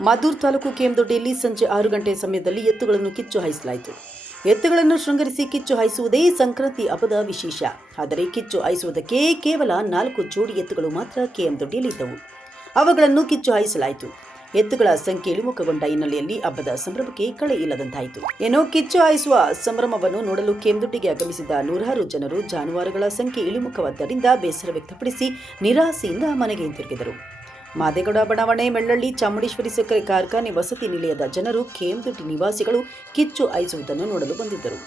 ಮದ್ದೂರು ತಾಲೂಕು ಕೆಎಂದೊಡ್ಡಿಯಲ್ಲಿ ಸಂಜೆ ಆರು ಗಂಟೆ ಸಮಯದಲ್ಲಿ ಎತ್ತುಗಳನ್ನು ಕಿಚ್ಚು ಹಾಯಿಸಲಾಯಿತು. ಎತ್ತುಗಳನ್ನು ಶೃಂಗರಿಸಿ ಕಿಚ್ಚು ಹಾಯಿಸುವುದೇ ಸಂಕ್ರಾಂತಿ ಹಬ್ಬದ ವಿಶೇಷ. ಆದರೆ ಕಿಚ್ಚು ಹಾಯಿಸುವುದಕ್ಕೆ ಕೇವಲ ನಾಲ್ಕು ಜೋಡಿ ಎತ್ತುಗಳು ಮಾತ್ರ ಕೆಎಂದೊಡ್ಡಿಯಲ್ಲಿದ್ದವು ಅವುಗಳನ್ನು ಕಿಚ್ಚು ಹಾಯಿಸಲಾಯಿತು. ಎತ್ತುಗಳ ಸಂಖ್ಯೆ ಇಳಿಮುಖಗೊಂಡ ಹಿನ್ನೆಲೆಯಲ್ಲಿ ಹಬ್ಬದ ಸಂಭ್ರಮಕ್ಕೆ ಕಳೆ ಇಲ್ಲದಂತಾಯಿತು. ಏನೋ ಕಿಚ್ಚು ಹಾಯಿಸುವ ಸಂಭ್ರಮವನ್ನು ನೋಡಲು ಕೆಂದುಟ್ಟಿಗೆ ಆಗಮಿಸಿದ ನೂರಾರು ಜನರು ಜಾನುವಾರುಗಳ ಸಂಖ್ಯೆ ಇಳಿಮುಖವಾದ್ದರಿಂದ ಬೇಸರ ವ್ಯಕ್ತಪಡಿಸಿ ನಿರಾಸೆಯಿಂದ ಮನೆಗೆ ಹಿಂತಿರುಗಿದರು. ಮಾದೇಗೌಡ ಬಡಾವಣೆ, ಮೆಳ್ಳಳ್ಳಿ, ಚಾಮುಂಡೇಶ್ವರಿ, ಸಕ್ಕರೆ ಕಾರ್ಖಾನೆ ವಸತಿ ನಿಲಯದ ಜನರು ಕೇಂದುಟ್ಟಿ ನಿವಾಸಿಗಳು ಕಿಚ್ಚು ಹಾಯಿಸುವುದನ್ನು ನೋಡಲು ಬಂದಿದ್ದರು.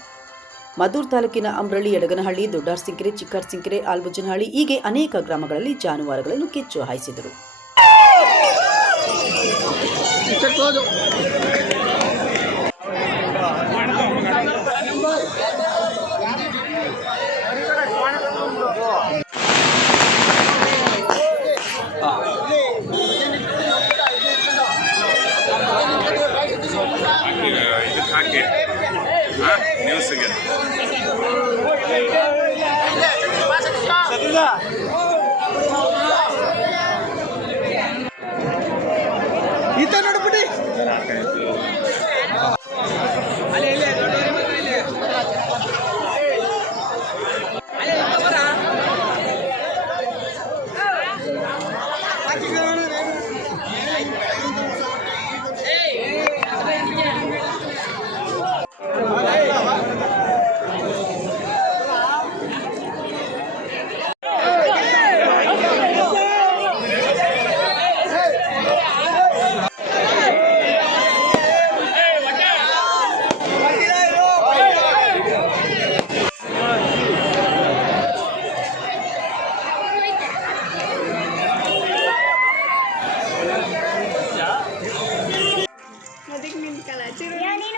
ಮದ್ದೂರು ತಾಲೂಕಿನ ಅಂಬ್ರಳ್ಳಿ, ಯಡಗನಹಳ್ಳಿ, ದೊಡ್ಡಾರ್ಸಿಂಕೆರೆ, ಚಿಕ್ಕಾರ್ಸಿಂಕೆರೆ, ಆಲ್ಬುಜನಹಳ್ಳಿ ಹೀಗೆ ಅನೇಕ ಗ್ರಾಮಗಳಲ್ಲಿ ಜಾನುವಾರುಗಳನ್ನು ಕಿಚ್ಚು ಹಾಯಿಸಿದರು. ನ್ಯೂಸ್ಗೆ Kalau.